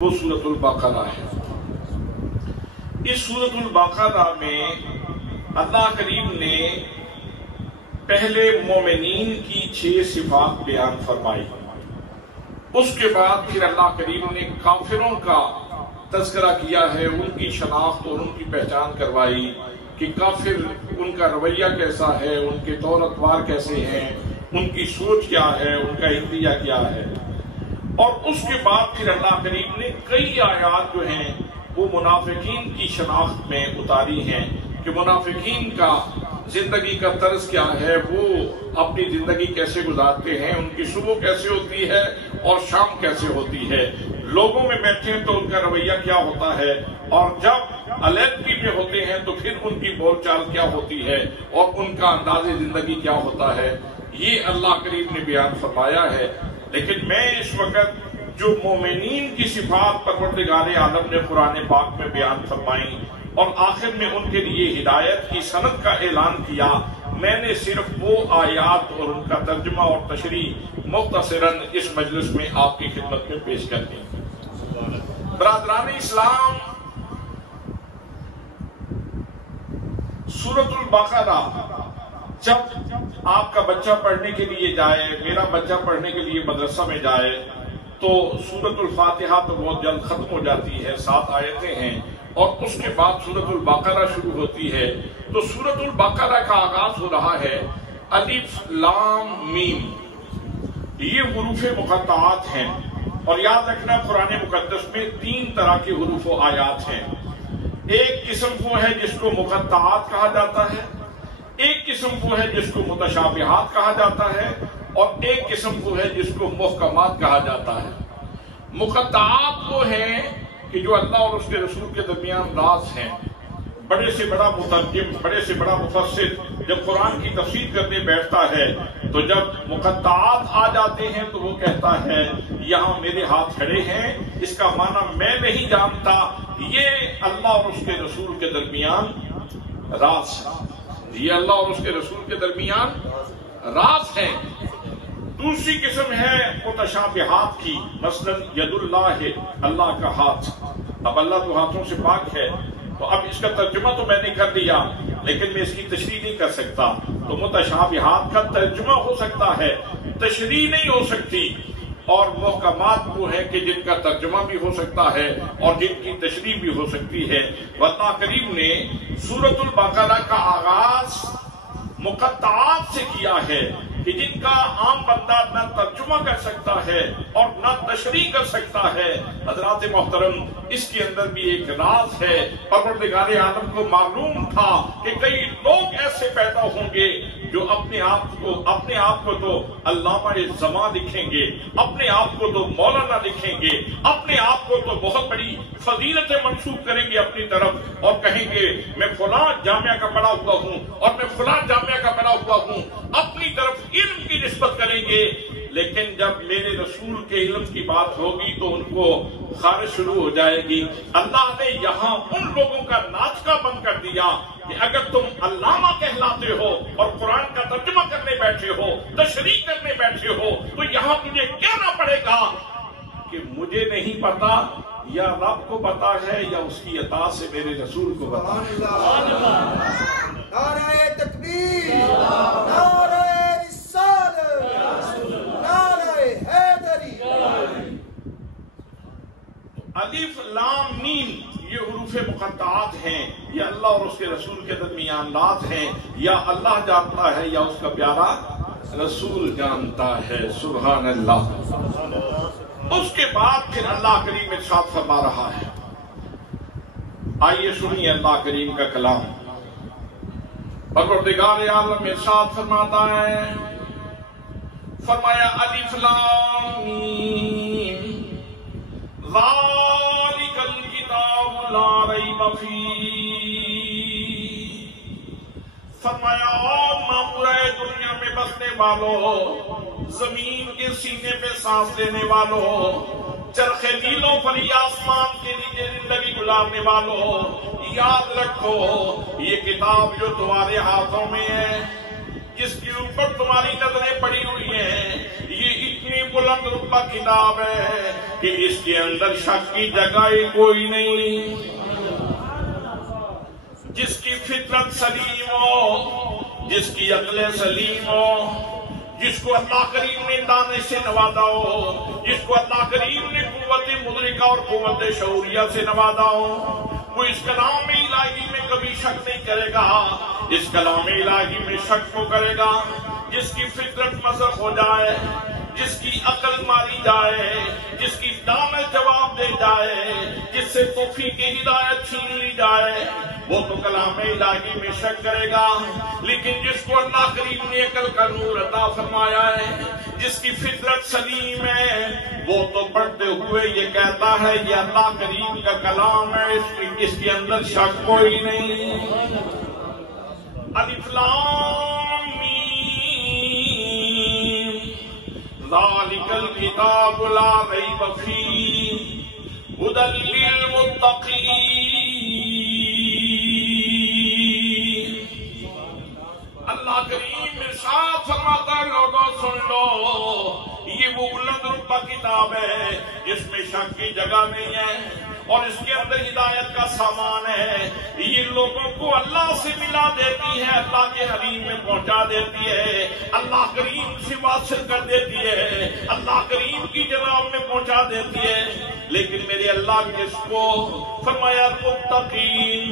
وہ سورۃ البقرہ ہے۔ اس سورۃ البقرہ میں اللہ کریم نے پہلے مومنین کی 6 صفات بیان فرمائی، اس کے بعد پھر اللہ کریم نے کافروں کا تذکرہ کیا ہے، ان کی شناخت اور ان کی پہچان کروائی کہ کافر ان کا رویہ کیسا ہے، ان کے طور اطوار کیسے ہیں، ان کی سوچ کیا ہے، ان کا عقیدہ کیا ہے۔ اور اس کے بعد پھر اللہ کریم نے کئی آیات جو ہیں وہ منافقین کی شناخت میں اتاری ہیں کہ منافقین کا زندگی کا طرز کیا ہے، وہ اپنی زندگی کیسے گزارتے ہیں، ان کی صبح کیسے ہوتی ہے اور شام کیسے ہوتی ہے، لوگوں میں بیٹھے ہیں تو ان کا رویہ کیا ہوتا ہے، اور جب علیحدگی میں ہوتے ہیں تو پھر ان کی بول چال کیا ہوتی ہے اور ان کا انداز زندگی کیا ہوتا ہے، یہ اللہ کریم نے بیان فرمایا ہے۔ لیکن میں اس وقت جو مومنین کی صفات پروردگار عالم نے قرآن پاک میں بیان فرمائیں اور آخر میں ان کے لیے ہدایت کی سند کا اعلان کیا، میں نے صرف وہ آیات اور ان کا ترجمہ اور تشریح مختصراً اس مجلس میں آپ کی خدمت میں پیش کر دی۔ برادران اسلام، سورۃ البقرہ جب آپ کا بچہ پڑھنے کے لیے جائے، میرا بچہ پڑھنے کے لیے مدرسہ میں جائے، تو سورۃ الفاتحہ تو بہت جلد ختم ہو جاتی ہے، 7 آیتیں ہیں، اور اس کے بعد سورۃ البقرہ شروع ہوتی ہے۔ تو سورۃ البقرہ کا آغاز ہو رہا ہے الف لام میم، یہ حروف مقطعات ہیں، اور یاد رکھنا قرآن مقدس میں 3 طرح کے حروف و آیات ہیں۔ ایک قسم وہ ہے جس کو مقطعات کہا جاتا ہے، ایک قسم وہ ہے جس کو متشابہات کہا جاتا ہے، اور ایک قسم وہ ہے جس کو محکمات کہا جاتا ہے۔ مقطعات وہ ہیں کہ جو اللہ اور اس کے رسول کے درمیان راز ہیں۔ بڑے سے بڑا مترجم، بڑے سے بڑا مفسر جب قرآن کی تفسیر کرنے بیٹھتا ہے تو جب مقطعات آ جاتے ہیں تو وہ کہتا ہے یہاں میرے ہاتھ کھڑے ہیں، اس کا معنی میں نہیں جانتا، یہ اللہ اور اس کے رسول کے درمیان راز ہے، یہ اللہ اور اس کے رسول کے درمیان راز ہے۔ دوسری قسم ہے متشابہات کی، مثلا ید اللہ، اللہ کا ہاتھ۔ اب اللہ تو ہاتھوں سے پاک ہے، تو اب اس کا ترجمہ تو میں نے کر دیا لیکن میں اس کی تشریح نہیں کر سکتا، تو متشابہات کا ترجمہ ہو سکتا ہے، تشریح نہیں ہو سکتی، اور محکمات وہ ہے کہ جن کا ترجمہ بھی ہو سکتا ہے اور جن کی تشریح بھی ہو سکتی ہے۔ اللہ کریم نے سورۃ البقرہ کا آغاز مقطعات سے کیا ہے کہ جن کا عام بندہ نہ ترجمہ کر سکتا ہے اور نہ تشریح کر سکتا ہے۔ حضرات محترم، اس کے اندر بھی ایک راز ہے۔ پروردگار عالم کو معلوم تھا کہ کئی لوگ ایسے پیدا ہوں گے جو اپنے آپ کو تو علامہ زمان لکھیں گے، اپنے آپ کو تو مولانا لکھیں گے، اپنے آپ کو تو بہت بڑی فضیلتیں منسوب کریں گے اپنی طرف، اور کہیں گے میں فلاں جامعہ کا پڑھا ہوا ہوں اور میں فلاں جامعہ کا پڑھا ہوا ہوں، اپنی طرف علم کی نسبت کریں گے۔ لیکن جب میرے رسول کے علم کی بات ہوگی تو ان کو خارج شروع ہو جائے گی۔ اللہ نے یہاں ان لوگوں کا ناچکا بند کر دیا کہ اگر تم علامہ کہلاتے ہو اور قرآن کا ترجمہ کرنے بیٹھے ہو، تشریح کرنے بیٹھے ہو، تو یہاں تجھے کہنا پڑے گا کہ مجھے نہیں پتا، یا رب کو پتا ہے یا اس کی اطاعت سے میرے رسول کو پتا ہے۔ نعرہ تکبیر، نعرہ رسالت، نعرہ حیدری۔ الف لام میم یہ حروف مقطعات ہیں، یہ اللہ اور اس کے رسول کے درمیان راز ہیں، یا اللہ جانتا ہے یا اس کا پیارا رسول جانتا ہے۔ سبحان اللہ۔ اس کے بعد پھر اللہ کریم ارشاد فرما رہا ہے، آئیے سنیے اللہ کریم کا کلام۔ پروردگار عالم ارشاد فرماتا ہے، فرمایا الف لام میم ذالک الکتاب لا ریب فیہ۔ فرمایا مامورہ دنیا میں بسنے والوں، زمین کے سینے پہ سانس لینے والوں، چرخ نیلوں پر یہ آسمان کے نیچے زندگی گزارنے والوں، یاد رکھو یہ کتاب جو تمہارے ہاتھوں میں ہے، جس کے اوپر تمہاری نظریں پڑی ہوئی ہیں، یہ اتنی بلند رتبہ کتاب ہے کہ اس کے اندر شک کی جگہ ہی کوئی نہیں. جس کی فطرت سلیم ہو، جس کی عقل سلیم ہو، جس کو اللہ کریم نے دانے سے نوازا ہو، جس کو اللہ کریم نے قوت مدرکہ اور قوت شعوریہ سے نوازا ہو، وہ اس کلام الہی میں کبھی شک نہیں کرے گا. اس کلام الہی میں شک کو کرے گا جس کی فطرت مسخ ہو جائے، جس کی عقل ماری جائے، جس کی دعوت جواب دے جائے، جس سے توفیق ہدایت چھین لی جائے، وہ تو کلام الہی میں شک کرے گا. لیکن جس کو اللہ کریم نے عقل کا نور عطا فرمایا ہے، جس کی فطرت سلیم ہے، وہ تو پڑھتے ہوئے یہ کہتا ہے یہ اللہ کریم کا کلام ہے، اس کے اندر شک کوئی نہیں. الف لام میم ذالک الکتاب لا ریب فیہ ھدی للمتقین. اللہ کریم ارشاد فرماتا ہے لوگوں سن لو، یہ وہ بلند رتبہ کتاب ہے جس میں شک کی جگہ نہیں ہے اور اس کے اندر ہدایت کا سامان ہے. یہ لوگوں کو اللہ سے ملا دیتی ہے، اللہ کے حریم میں پہنچا دیتی ہے، اللہ کریم سے واصل کر دیتی ہے، اللہ کریم کی جناب میں پہنچا دیتی ہے. لیکن میرے اللہ نے اس کو فرمایا متقین،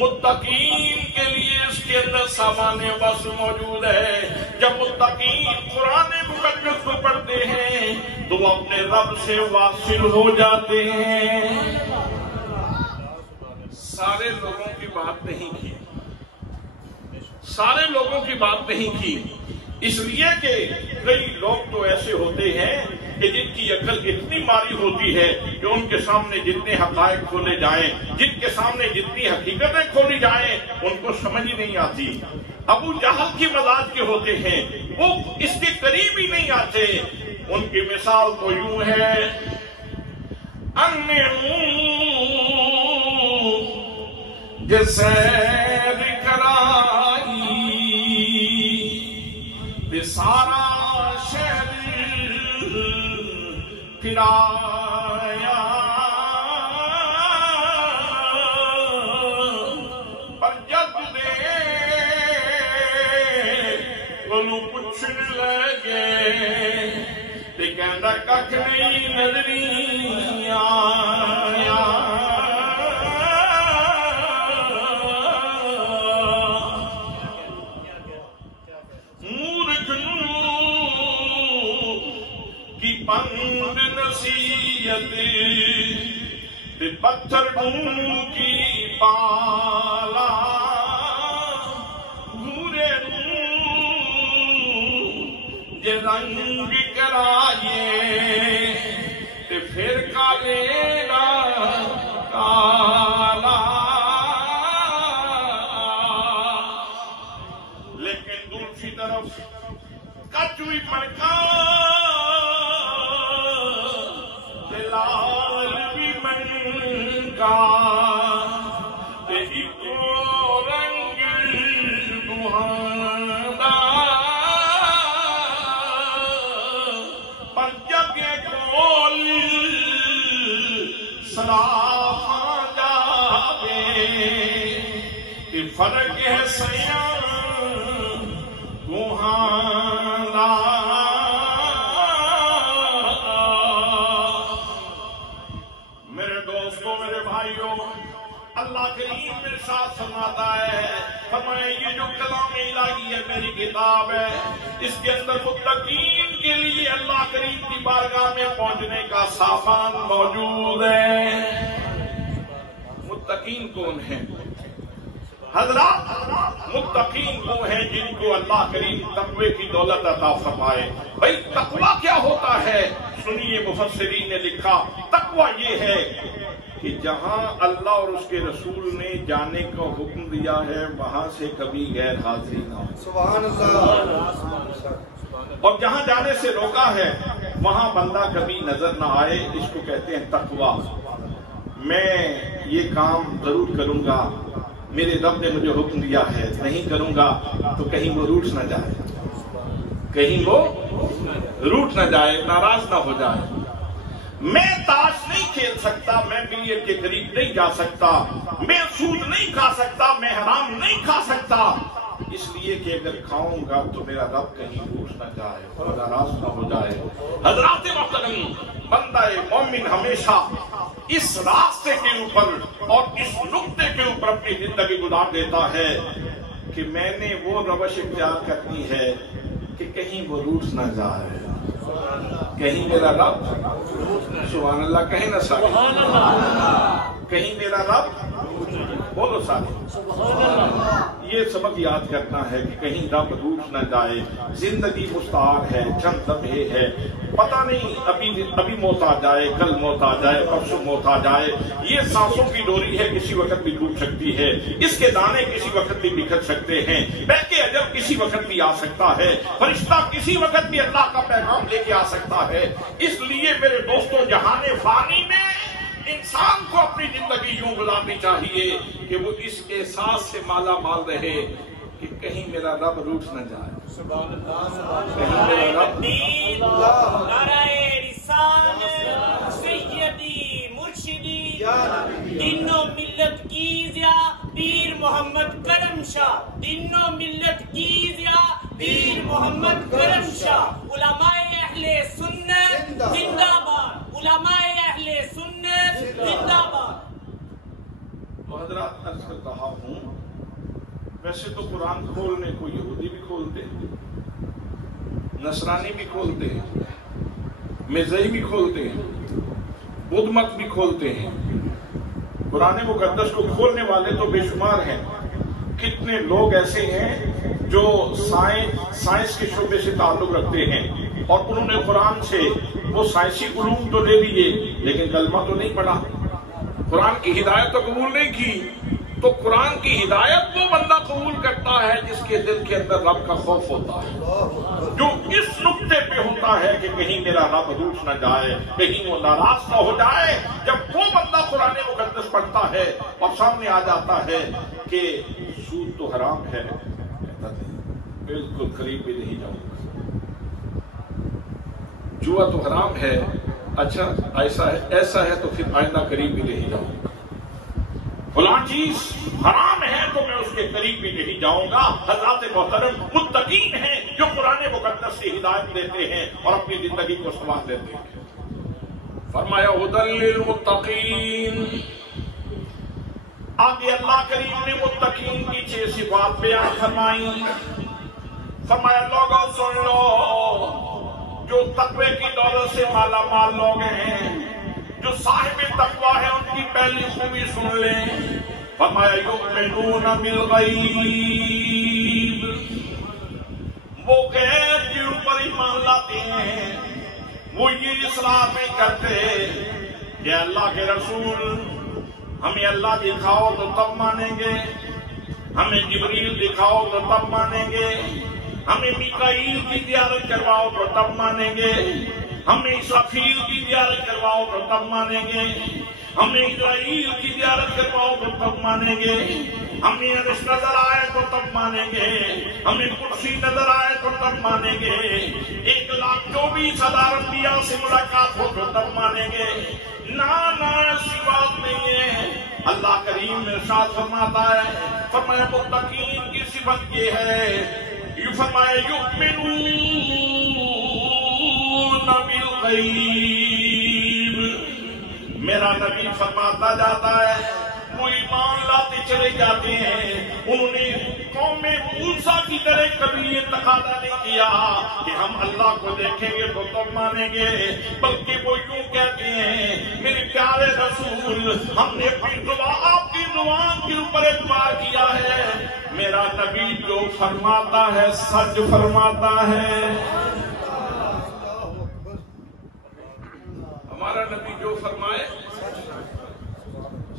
متقین کے لیے اس کے اندر سامان بس موجود ہے. جب متقین قرآن مقدس کو پڑھتے ہیں تو وہ اپنے رب سے واصل ہو جاتے ہیں. سارے لوگوں کی بات نہیں کی، سارے لوگوں کی بات نہیں کی، اس لیے کہ کئی لوگ تو ایسے ہوتے ہیں کہ جن کی عقل اتنی ماری ہوتی ہے کہ ان کے سامنے جتنے حقائق کھولے جائیں، جن کے سامنے جتنی حقیقتیں کھولی جائیں، ان کو سمجھ ہی نہیں آتی. ابو جہل کی مزاج کے ہوتے ہیں، وہ اس کے قریب ہی نہیں آتے. ان کی مثال تو یوں ہے، جیسے کرائی سارا شہر پھرایا، پر جب دے گلو پچھن لگے تے کہندا ککھ نہیں نظری آیا. پند نصیحت پتھر کی پالا، گورے جے رنگ کرائیے پھر کالے گا کالا. لیکن دوسری طرف کچوی پڑکا لال بھی من کا ایکو رنگ دہانا، پر جگ کول سرافاں جاوے کہ فرق ہے سیاں گوہانا. میرے بھائیوں، اللہ کریم ارشاد فرماتا ہے، فرمایا یہ جو کلام الہی ہے میری کتاب ہے، اس کے اندر متقین کے لیے اللہ کریم کی بارگاہ میں پہنچنے کا سامان موجود ہے. متقین کون ہیں حضرات؟ متقین وہ ہیں جن کو اللہ کریم تقوی کی دولت عطا فرمائے. بھئی تقوی کیا ہوتا ہے؟ سنیے، مفسرین نے لکھا تقوی یہ ہے کہ جہاں اللہ اور اس کے رسول نے جانے کا حکم دیا ہے وہاں سے کبھی غیر حاضری نہ ہو. سبحان اللہ. اور جہاں جانے سے روکا ہے وہاں بندہ کبھی نظر نہ آئے. اس کو کہتے ہیں تقوی. میں یہ کام ضرور کروں گا، میرے رب نے مجھے حکم دیا ہے، نہیں کروں گا تو کہیں وہ روٹ نہ جائے، کہیں وہ روٹ نہ جائے، ناراض نہ ہو جائے. میں تاش نہیں کھیل سکتا، میں بلیئرڈ کے قریب نہیں جا سکتا، میں سود نہیں کھا سکتا، میں حرام نہیں کھا سکتا، اس لیے کہ اگر کھاؤں گا تو میرا رب کہیں روٹھ نہ جائے اور ناراض نہ ہو جائے۔ حضرات محترم، بندہ مومن ہمیشہ اس راستے کے اوپر اور اس نقطے کے اوپر اپنی زندگی گزار دیتا ہے کہ میں نے وہ روش اختیار کرنی ہے کہ کہیں وہ روٹھ نہ جائے، کہیں میرا رب، سبحان اللہ کہیں نہ سارے، کہیں میرا رب، بولو سارے، یہ سبق یاد کرنا ہے کہ کہیں رب روٹھ نہ جائے۔ زندگی مستعار ہے، چند لمحے ہے، پتہ نہیں ابھی موت آ جائے، کل موت آ جائے، پرسوں موت آ جائے۔ یہ سانسوں کی ڈوری ہے، کسی وقت بھی ٹوٹ سکتی ہے، اس کے دانے کسی وقت بھی بکھر سکتے ہیں، بیک اجل کسی وقت بھی آ سکتا ہے، فرشتہ کسی وقت بھی اللہ کا پیغام لے کے آ سکتا ہے۔ اس لیے میرے دوستوں، جہان فانی میں انسان کو اپنی زندگی یوں گزارنی چاہیے کہ وہ اس احساس سے مالا مال رہے کہ کہیں میرا رب روٹھ نہ جائے، کہیں میرا رب۔ نعرہ رسالت سیدی مرشدی دین و ملت کی ضیا پیر محمد کرم شاہ، دین و ملت کی ضیا پیر محمد کرم شاہ، علماء اہل سنت زندہ باد، علماء اہل سنت زندہ باد۔ حضرات عرض کر رہا ہوں، ویسے تو قرآن کھولنے کو یہودی بھی کھولتے ہیں، نصرانی بھی کھولتے ہیں، مرزائی بھی کھولتے ہیں، بدھ مت بھی کھولتے ہیں۔ قرآن مقدس کو کھولنے والے تو بے شمار ہیں۔ کتنے لوگ ایسے ہیں جو سائنس کے شعبے سے تعلق رکھتے ہیں اور انہوں نے قرآن سے وہ سائنسی علوم تو لے لیے لیکن کلمہ تو نہیں پڑھا، قرآن کی ہدایت تو قبول نہیں کی۔ تو قرآن کی ہدایت وہ بندہ قبول کرتا ہے جس کے دل کے اندر رب کا خوف ہوتا ہے، جو اس نقطے پہ ہوتا ہے کہ کہیں میرا رب روٹھ نہ جائے، کہیں وہ ناراض نہ ہو جائے۔ جب وہ بندہ قرآن مقدس پڑھتا ہے اور سامنے آ جاتا ہے کہ سود تو حرام ہے، بالکل قریب بھی نہیں جاؤں گا، جوا تو حرام ہے، اچھا ایسا ہے تو پھر آئندہ قریب بھی نہیں جاؤں گا، فلاں چیز حرام ہے تو میں اس کے قریب بھی نہیں جاؤں گا۔ حضرات محترم، متقین ہیں جو قرآن مقدس سے ہدایت لیتے ہیں اور اپنی زندگی کو سنوار لیتے ہیں۔ فرمایا ھدی للمتقین۔ آگے اللہ کریم نے متقین کی 6 صفات بیان فرمائی۔ فرمایا لوگوں سن لو، جو تقوی کی دولت سے مالا مال لوگ ہیں، جو صاحب تقوی ہے، ان کی پہلی خوبی سن لیں۔ فرمایا یؤمنون بالغیب، وہ غیب کے اوپر ایمان لاتے ہیں، وہ یہ اصرار نہیں کرتے کہ اللہ کے رسول ہمیں اللہ دکھاؤ تو تب مانیں گے، ہمیں جبریل دکھاؤ تو تب مانیں گے، ہمیں میکائیل کی زیارت کرواؤ تو تب مانیں گے، ہمیں اسرافیل کی زیارت کرواؤ تو تب مانیں گے، ہمیں اسرائیل کی زیارت کرواؤ تو تب مانیں گے، ہمیں عرش نظر آئے تو تب مانیں گے، ہمیں کرسی نظر آئے تو تب مانیں گے، 1,24,000 انبیاء سے ملاقات ہو تو تب مانیں گے۔ نہ ایسی بات نہیں ہے۔ اللہ کریم نے ارشاد فرماتا ہے، فرمایا متقین کی صفت یہ ہے، یہ فرمایا یؤمنون بالغیب۔ میرا نبی فرماتا جاتا ہے، وہ ایمان لاتے چلے جاتے ہیں۔ انہوں نے قوم موسیٰ کی طرح کبھی یہ تقاضا نہیں کیا کہ ہم اللہ کو دیکھیں گے تو تب مانیں گے، بلکہ وہ یوں کہتے ہیں، میرے پیارے رسول ہم نے اپنی دعا آپ کی زبان کے اوپر اعتبار کیا ہے، میرا نبی جو فرماتا ہے سچ فرماتا ہے۔ ہمارا نبی جو فرمائے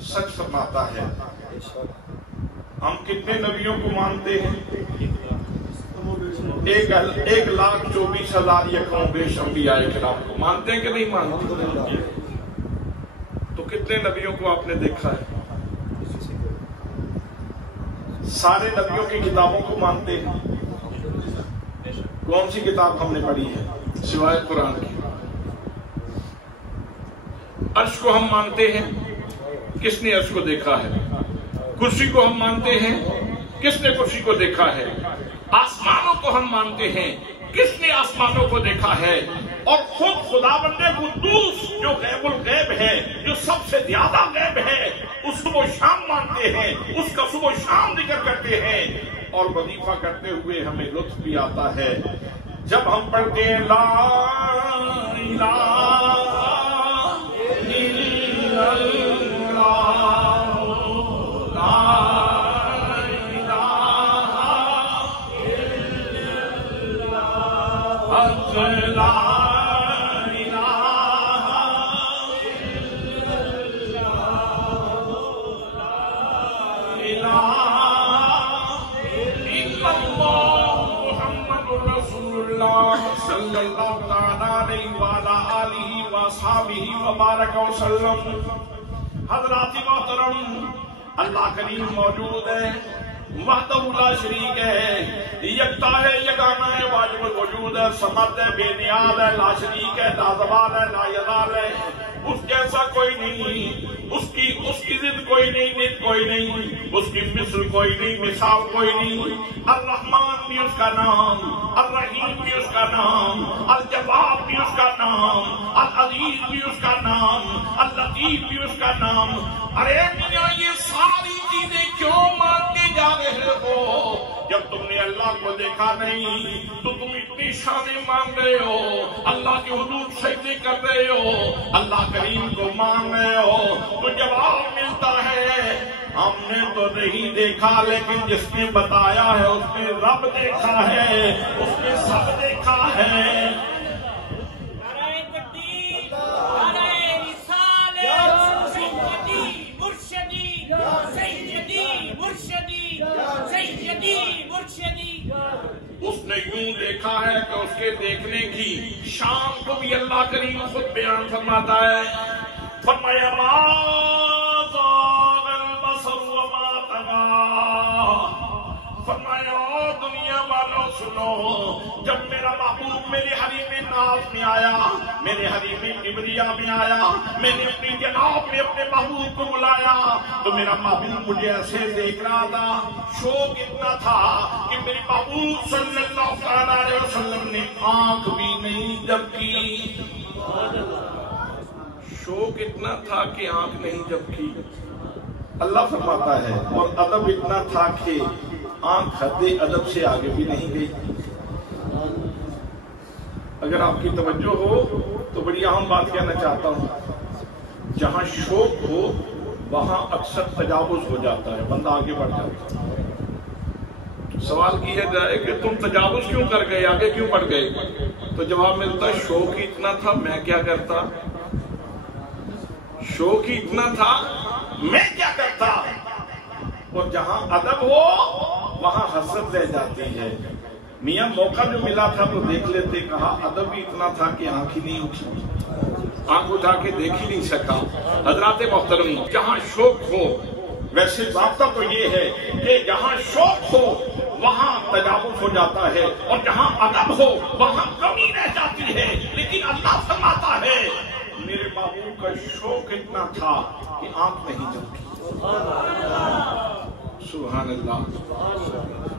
سچ فرماتا ہے۔ ہم کتنے نبیوں کو مانتے ہیں؟ 1,24,000 یکم بیش انبیاء کرام کو مانتے ہیں کہ نہیں مانتے؟ تو کتنے نبیوں کو آپ نے دیکھا ہے؟ سارے نبیوں کی کتابوں کو مانتے ہیں؟ کون سی کتاب ہم نے پڑھی ہے سوائے قرآن کی؟ عرش کو ہم مانتے ہیں، کس نے عرش کو دیکھا ہے؟ کرسی کو ہم مانتے ہیں، کس نے کرسی کو دیکھا ہے؟ آسمانوں کو ہم مانتے ہیں، کس نے آسمانوں کو دیکھا ہے؟ اور خود خداوند قدوس جو غیب الغیب ہے، جو سب سے زیادہ غیب ہے، اس کو شام مانتے ہیں، اس کا صبح و شام ذکر کرتے ہیں، اور وظیفہ کرتے ہوئے ہمیں لطف بھی آتا ہے جب ہم پڑھتے ہیں لا الہ الا اللہ، صلی اللہ تعالیٰ علیہ وآلہ آلہ وصحبہ وبارک وسلم۔ حضرات محترم، اللہ کریم موجود ہے، وحدہ لا شریک ہے، یکتا ہے، یگانہ ہے، واجب الوجود ہے، صمد ہے، بے نیاز ہے، لا شریک ہے، لا زوال ہے، لا یزال ہے، اس جیسا کوئی نہیں، اس کی ضد کوئی نہیں، ند کوئی نہیں، اس کی مثل کوئی نہیں، مثال کوئی نہیں۔ الرحمن بھی اس کا نام، الرحیم بھی اس کا نام، الجواب بھی اس کا نام، العزیز بھی اس کا نام، اللطیف بھی اس کا نام۔ ارے میاں یہ ساری چیزیں کیوں مانتے جا رہے ہو؟ جب تم نے اللہ کو دیکھا نہیں تو تم اتنی شانیں مان رہے ہو، اللہ کے حضور سجدے کر رہے ہو، اللہ کریم کو مان رہے ہو، تو جواب ملتا ہے ہم نے تو نہیں دیکھا، لیکن جس نے بتایا ہے اس نے رب دیکھا ہے، اس نے سب دیکھا ہے۔ نعرہ تکبیر، نعرہ رسالت، سیدی مرشدی، سیدی مرشدی، سیدی مرشدی۔ اس نے یوں دیکھا ہے کہ اس کے دیکھنے کی شان کو بھی اللہ کریم خود بیان فرماتا ہے، فرمایا ما زاغ البصر وما طغى، فرمایا او دنیا والوں سنو، جب میرا محبوب میرے حریم ناز میں آیا، میرے حریم کبریا میں آیا، میں نے اپنی جناب میں اپنے محبوب کو بلایا تو میرا محبوب مجھے ایسے دیکھ رہا تھا، شوق اتنا تھا کہ میرے محبوب صلی اللہ علیہ وسلم نے آنکھ بھی نہیں جھپکی، شوق اتنا تھا کہ آنکھ نہیں جھپکی۔ اللہ فرماتا ہے اور ادب اتنا تھا کہ آنکھ حد ادب سے آگے بھی نہیں گئی۔ اگر آپ کی توجہ ہو تو بڑی اہم بات کہنا چاہتا ہوں، جہاں شوق ہو وہاں اکثر تجاوز ہو جاتا ہے، بندہ آگے بڑھ جاتا ہے۔ سوال کیا جائے کہ تم تجاوز کیوں کر گئے، آگے کیوں بڑھ گئے، تو جواب ملتا ہے شوق ہی اتنا تھا، میں کیا کرتا، شوق ہی اتنا تھا میں کیا کرتا۔ اور جہاں ادب ہو وہاں حسرت رہ جاتی ہے، میاں موقع جو ملا تھا تو دیکھ لیتے، کہا ادب ہی اتنا تھا کہ آنکھ ہی نہیں اٹھی، آنکھ اٹھا کے دیکھ ہی نہیں سکا۔ حضرات محترم، جہاں شوق ہو، ویسے ضابطہ تو یہ ہے کہ جہاں شوق ہو وہاں تجاوز ہو جاتا ہے، اور جہاں ادب ہو وہاں کمی رہ جاتی ہے، لیکن اللہ فرماتا ہے میرے محبوب کا شوق اتنا تھا کہ آنکھ نہیں جھپکی۔ سبحان اللہ۔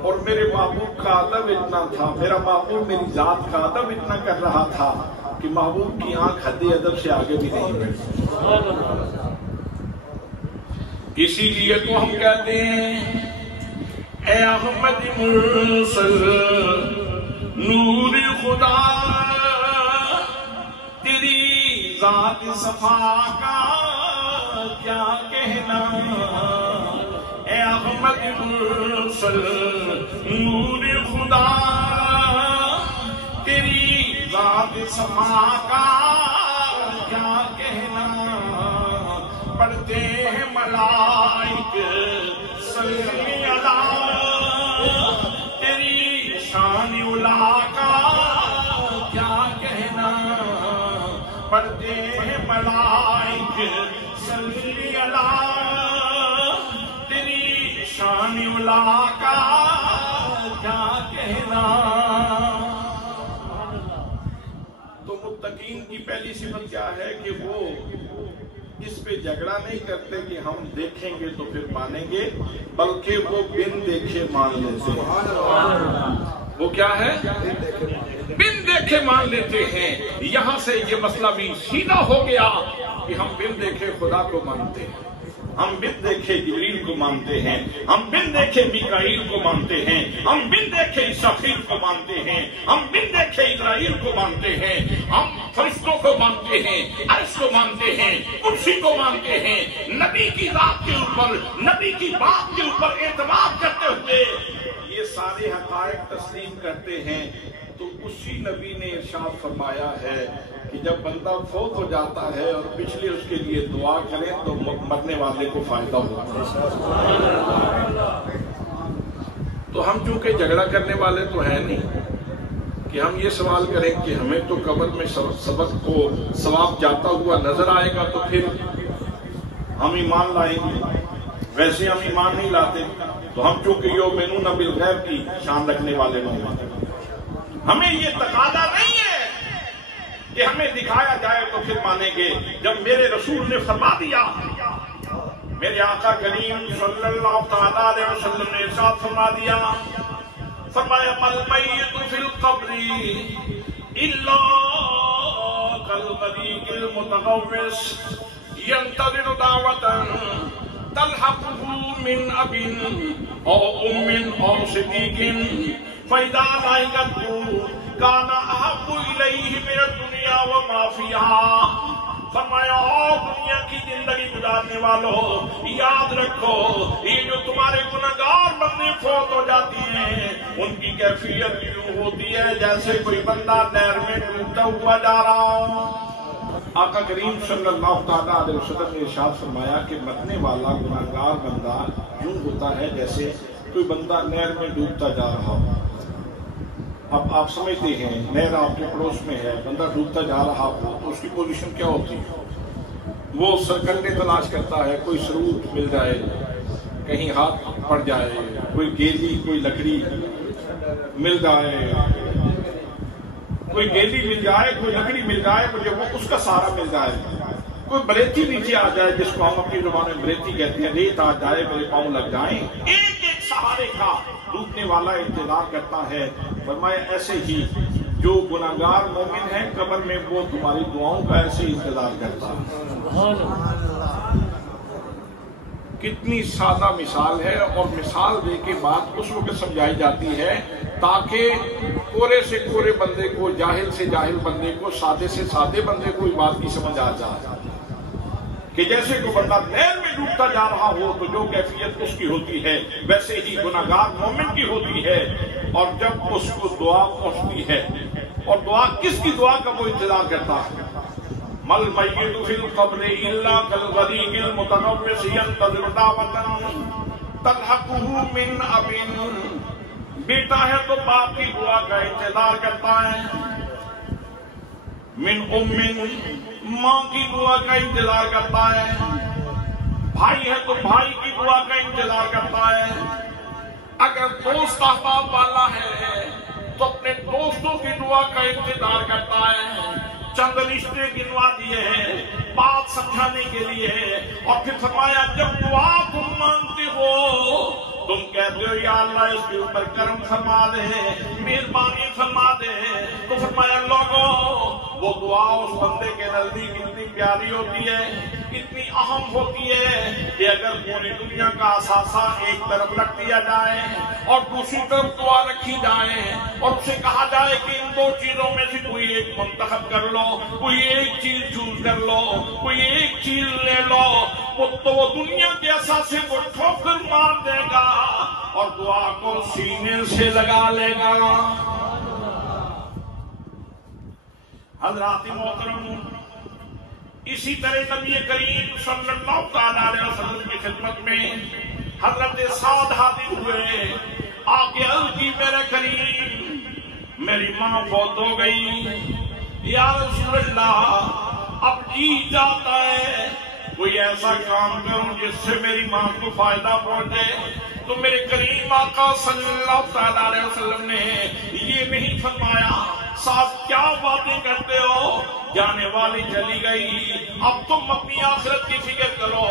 اور میرے محبوب کا ادب اتنا تھا، میرا محبوب میری ذات کا ادب اتنا کر رہا تھا کہ محبوب کی آنکھ حد ادب سے آگے بھی نہیں بڑھی۔ اسی لیے تو ہم کہتے ہیں اے احمد مرسل نور خدا، تیری ذات صفا کا کیا کہنا، اے احمد مرسل نور خدا، تیری ذات صفا کا کیا کہنا، پڑھتے ہیں ملائک صلی اللہ، تیری شان علا کا کیا کہنا، پڑھتے ہیں ملائک صلی اللہ، تیری شان علا کا کیا کہنا۔ تو متقین کی پہلی صفت کیا ہے کہ وہ اس پہ جھگڑا نہیں کرتے کہ ہم دیکھیں گے تو پھر مانیں گے، بلکہ وہ بن دیکھے مان لیتے ہیں۔ وہ کیا ہے؟ بن دیکھے مان لیتے ہیں۔ یہاں سے یہ مسئلہ بھی سیدھا ہو گیا کہ ہم بن دیکھے خدا کو مانتے ہیں، ہم بن دیکھے جبریل کو مانتے ہیں، ہم بن دیکھے میکائیل کو مانتے ہیں، ہم بن دیکھے اسرافیل کو مانتے ہیں، ہم بن دیکھے اسرائیل کو مانتے ہیں، ہم فرشتوں کو مانتے ہیں، عرش کو مانتے ہیں، کرسی کو مانتے ہیں۔ نبی کی ذات کے اوپر، نبی کی بات کے اوپر اعتماد کرتے ہوئے یہ سارے حقائق تسلیم کرتے ہیں۔ تو اسی نبی نے ارشاد فرمایا ہے کہ جب بندہ فوت ہو جاتا ہے اور پچھلے اس کے لیے دعا کریں تو مرنے والے کو فائدہ ہوتا ہے۔ تو ہم چونکہ جھگڑا کرنے والے تو ہیں نہیں کہ ہم یہ سوال کریں کہ ہمیں تو قبر میں سبق کو ثواب جاتا ہوا نظر آئے گا تو پھر ہم ایمان لائیں گے، ویسے ہم ایمان نہیں لاتے۔ تو ہم چونکہ یؤمنون بالغیب کی شان رکھنے والے نہیں ہیں، ہمیں یہ تقاضا نہیں ہے کہ ہمیں دکھایا جائے تو پھر مانیں گے۔ جب میرے رسول نے فرما دیا، میرے آقا کریم صلی اللہ تعالیٰ علیہ وسلم نے ارشاد فرما دیا، فرمایا المیت فی القبر الا کالغریق المتغوص ینتظر دعوة تلحقه من اب او ام او صدیق فَإِذَا لَائِقَتْهُ كَانَ أَحَبُّ إِلَيْهِ مِنَ الدُّنْيَا وَمَا فِيهَا۔ فرمایا دنیا کی زندگی گزارنے والوں یاد رکھو، یہ جو تمہارے گناہگار بندے فوت ہو جاتی ہیں ان کی کیفیت یوں ہوتی ہے جیسے کوئی بندہ نہر میں ڈوبتا ہوا جا رہا ہو۔ آقا کریم صلی اللہ تعالیٰ علیہ وسلم نے ارشاد فرمایا کہ مرنے والا گناہگار بندہ یوں ہوتا ہے جیسے کوئی بندہ نہر میں ڈوبتا جا رہا ہو۔ اب آپ سمجھتے ہیں نہر آپ کے پڑوس میں ہے، بندہ ڈوبتا جا رہا ہو تو اس کی پوزیشن کیا ہوتی ہے؟ وہ سرکنڈے تلاش کرتا ہے، کوئی سروت مل جائے، کہیں ہاتھ پڑ جائے، کوئی گیلی کوئی لکڑی مل جائے، کوئی گیلی مل جائے، کوئی لکڑی مل جائے، مجھے وہ اس کا سہارا مل جائے، کوئی بریتی نیچے آ جائے جس کو ہم اپنی زبان میں بریتی کہتے ہیں، ریت آ جائے میرے پاؤں لگ جائیں، ایک ایک سہارے کا ڈوبنے والا انتظار کرتا ہے۔ فرمایا ایسے ہی جو گناہگار مومن ہے قبر میں وہ تمہاری دعاؤں کا ایسے انتظار کرتا ہے۔ کتنی سادہ مثال ہے، اور مثال دے کے بعد اس وقت سمجھائی جاتی ہے تاکہ کورے سے کورے بندے کو، جاہل سے جاہل بندے کو، سادے سے سادے بندے کو بات کی سمجھ آ جائے کہ جیسے کوئی بندہ نہر میں ڈوبتا جا رہا ہو تو جو کیفیت اس کی ہوتی ہے ویسے ہی گناہگار مومن کی ہوتی ہے۔ اور جب اس کو دعا پہنچتی ہے، اور دعا کس کی دعا کا وہ انتظار کرتا ہے؟ مل میت فی القبر الا کالغریق المتغوص ینتظر دعوة تلحقه من اب، بیٹا ہے تو باپ کی دعا کا انتظار کرتا ہے، من ام ماں کی دعا کا انتظار کرتا ہے، بھائی ہے تو بھائی کی دعا کا انتظار کرتا ہے، اگر دوست احباب والا ہے تو اپنے دوستوں کی دعا کا انتظار کرتا ہے۔ چند رشتے گنوا دیے ہیں بات سمجھانے کے لیے، اور پھر فرمایا جب دعا تم مانگتے ہو تم کہتے ہو یا اللہ اس کے اوپر کرم فرما دے، مہربانی فرما دے، تو فرمایا لوگوں وہ دعا اس بندے کے نزدیک اتنی پیاری ہوتی ہے، اتنی اہم ہوتی ہے کہ اگر پوری دنیا کا اثاثہ ایک طرف رکھ دیا جائے اور دوسری طرف دعا رکھی جائے اور اسے کہا جائے کہ ان دو چیزوں میں سے کوئی ایک منتخب کر لو، کوئی ایک چیز چوز کر لو، کوئی ایک چیز لے لو، تو وہ دنیا کے اثاثے کو ٹھوکر مار دے گا اور دعا کو سینے سے لگا لے گا۔ حضرات محترم، اسی طرح نبی کریم صلی اللہ تعالیٰ علیہ وسلم کی خدمت میں حضرت سعد حاضر ہوئے، آگے عرض کی میرے کریم میری ماں فوت ہو گئی، یا رسول اللہ اب جی جاتا ہے کوئی ایسا کام کروں جس سے میری ماں کو فائدہ پہنچے، تو میرے کریم آقا صلی اللہ تعالیٰ علیہ وسلم نے یہ نہیں فرمایا ساتھ کیا باتیں کرتے ہو؟ جانے والی چلی گئی، اب تم اپنی آخرت کی فکر کرو،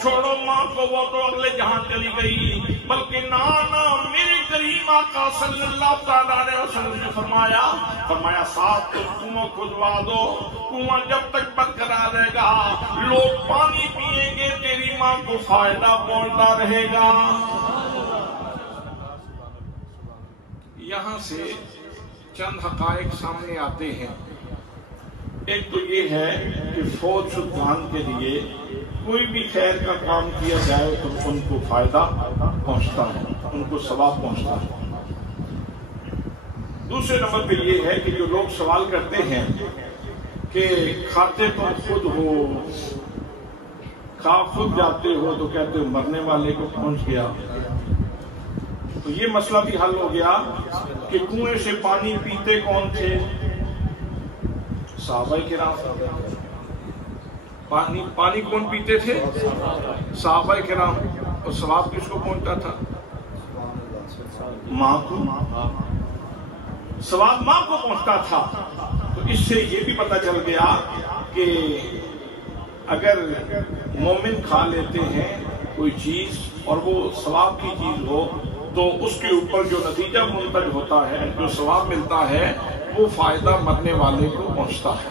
چھوڑو ماں کو، وہ تو اگلے جہاں چلی گئی، بلکہ نانا میرے کریم آقا صلی اللہ تعالیٰ علیہ وسلم نے فرمایا ساتھ تم کنواں کھدوا دو، کنواں جب تک برقرار رہے گا لوگ پانی پیئیں گے، تیری ماں کو فائدہ پہنچتا رہے گا۔ یہاں سے چند حقائق سامنے آتے ہیں۔ ایک تو یہ ہے کہ فوج سلطان کے لیے کوئی بھی خیر کا کام کیا جائے تو ان کو فائدہ پہنچتا ہے، ان کو ثواب پہنچتا ہے۔ دوسرے نمبر پہ یہ ہے کہ جو لوگ سوال کرتے ہیں کہ کھاتے تم خود ہو، کھا خود جاتے ہو، تو کہتے ہو مرنے والے کو پہنچ گیا، تو یہ مسئلہ بھی حل ہو گیا کہ کنویں سے پانی پیتے کون تھے؟ صحابہ کرام۔ پانی کون پیتے تھے؟ صحابہ کرام۔ اور ثواب کس کو پہنچتا تھا؟ ماں کو۔ ثواب ماں کو پہنچتا تھا۔ تو اس سے یہ بھی پتہ چل گیا کہ اگر مومن کھا لیتے ہیں کوئی چیز اور وہ ثواب کی چیز ہو تو اس کے اوپر جو نتیجہ منتج ہوتا ہے، جو ثواب ملتا ہے، وہ فائدہ مرنے والے کو پہنچتا ہے۔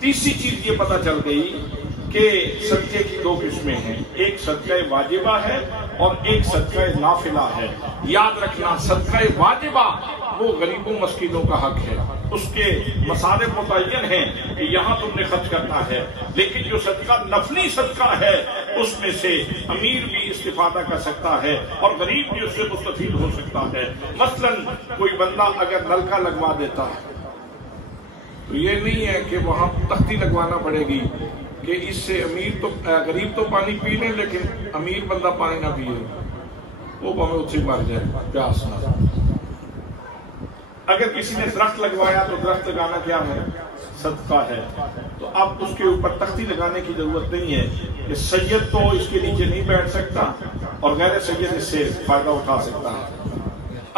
تیسری چیز یہ پتہ چل گئی کہ صدقے کی دو قسمیں ہیں، ایک صدقہ واجبہ ہے اور ایک صدقہ نافلہ ہے۔ یاد رکھنا صدقہ واجبہ وہ غریبوں مسکینوں کا حق ہے، اس کے مصارف متعین ہیں کہ یہاں تم نے خرچ کرنا ہے، لیکن جو صدقہ نفلی صدقہ ہے اس میں سے امیر بھی استفادہ کر سکتا ہے اور غریب بھی اس سے مستفید ہو سکتا ہے۔ مثلا کوئی بندہ اگر نلکا لگوا دیتا ہے تو یہ نہیں ہے کہ وہاں تختی لگوانا پڑے گی کہ اس سے غریب تو پانی پی لیں لیکن امیر بندہ پانی نہ پیے، وہ ہمیں اس سے مر جائے پیاس نہ۔ اگر کسی نے درخت لگوایا تو درخت لگانا کیا ہے؟ صدقہ ہے۔ تو اب اس کے اوپر تختی لگانے کی ضرورت نہیں ہے کہ سید تو اس کے نیچے نہیں بیٹھ سکتا اور غیر سید اس سے فائدہ اٹھا سکتا ہے،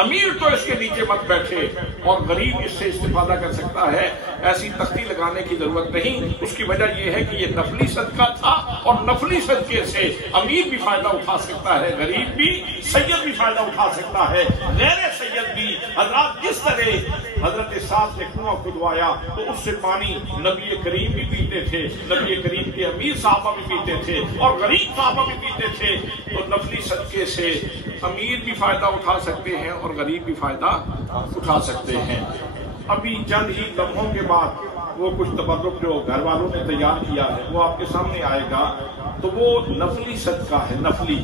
امیر تو اس کے نیچے مت بیٹھے اور غریب اس سے استفادہ کر سکتا ہے، ایسی تختی لگانے کی ضرورت نہیں۔ اس کی وجہ یہ ہے کہ یہ نفلی صدقہ تھا اور نفلی صدقے سے امیر بھی فائدہ اٹھا سکتا ہے، غریب بھی، سید بھی فائدہ اٹھا سکتا ہے، غیر سید بھی۔ حضرات جس طرح حضرت سعد نے کنواں کھدوایا تو اس سے پانی نبی کریم بھی پیتے تھے، نبی کریم کے امیر صحابہ بھی پیتے تھے اور غریب صحابہ بھی پیتے تھے، تو نفلی صدقے سے امیر بھی فائدہ اٹھا سکتے ہیں اور غریب بھی فائدہ اٹھا سکتے ہیں۔ ابھی چند ہی لمحوں کے بعد وہ کچھ تبرک جو گھر والوں نے تیار کیا ہے وہ آپ کے سامنے آئے گا، تو وہ نفلی صدقہ ہے، نفلی۔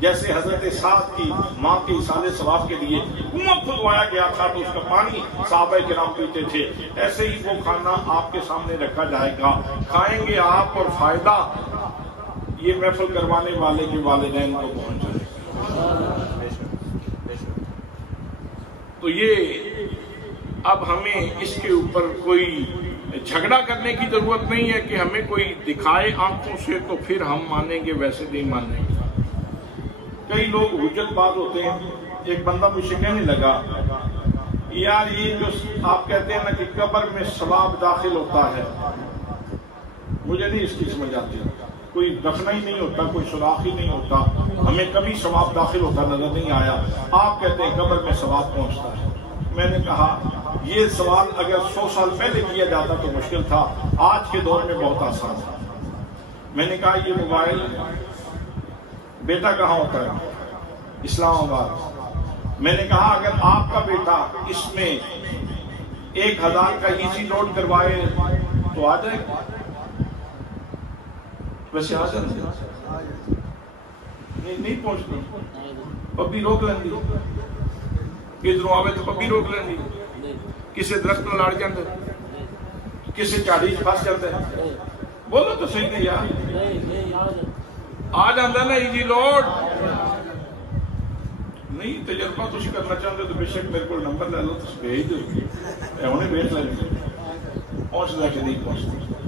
جیسے حضرت سعد کی ماں کے ایصال ثواب کے لیے کنواں کھدوایا گیا تھا تو اس کا پانی صحابہ کرام پیتے تھے، ایسے ہی وہ کھانا آپ کے سامنے رکھا جائے گا، کھائیں گے آپ اور فائدہ یہ محفل کروانے والے کے والدین کو پہنچ جائے گا۔ تو یہ اب ہمیں اس کے اوپر کوئی جھگڑا کرنے کی ضرورت نہیں ہے کہ ہمیں کوئی دکھائے آنکھوں سے تو پھر ہم مانیں گے، ویسے نہیں مانیں گے۔ کئی لوگ حجت باز ہوتے ہیں۔ ایک بندہ مجھ سے کہنے لگا یار یہ جو آپ کہتے ہیں نا کہ قبر میں ثواب داخل ہوتا ہے، مجھے نہیں اس کی سمجھ آتی، کوئی دفنہ ہی نہیں ہوتا، کوئی سوراخ ہی نہیں ہوتا، ہمیں کبھی ثواب داخل ہوتا نظر نہیں آیا، آپ کہتے ہیں قبر میں ثواب پہنچتا ہے۔ میں نے کہا یہ سوال اگر 100 سال پہلے کیا جاتا تو مشکل تھا، آج کے دور میں بہت آسان ہے۔ میں نے کہا یہ موبائل بیٹا کہاں ہوتا ہے؟ اسلام آباد۔ میں نے کہا اگر آپ کا بیٹا اس میں 1000 کا ایزی لوڈ کروائے تو آ جائے گا؟ ویسے آ جائے نہیں پہنچتی، پبی روک لیں گی، ادھروں آوے تو پبی روک لیں گی، کسی درخت میں لڑ جاندے، کسی چاڑی پھنس جاندے، بولو تو صحیح نہیں یار، آ جاندے نا ایزی لوڈ۔ نہیں تجربہ تسی کرنا چاہتے تو بے شک میرے کو نمبر لے لو، تسی بھیج دو، انہیں بھیج لیں گے، پہنچ لے کے نہیں پہنچتے۔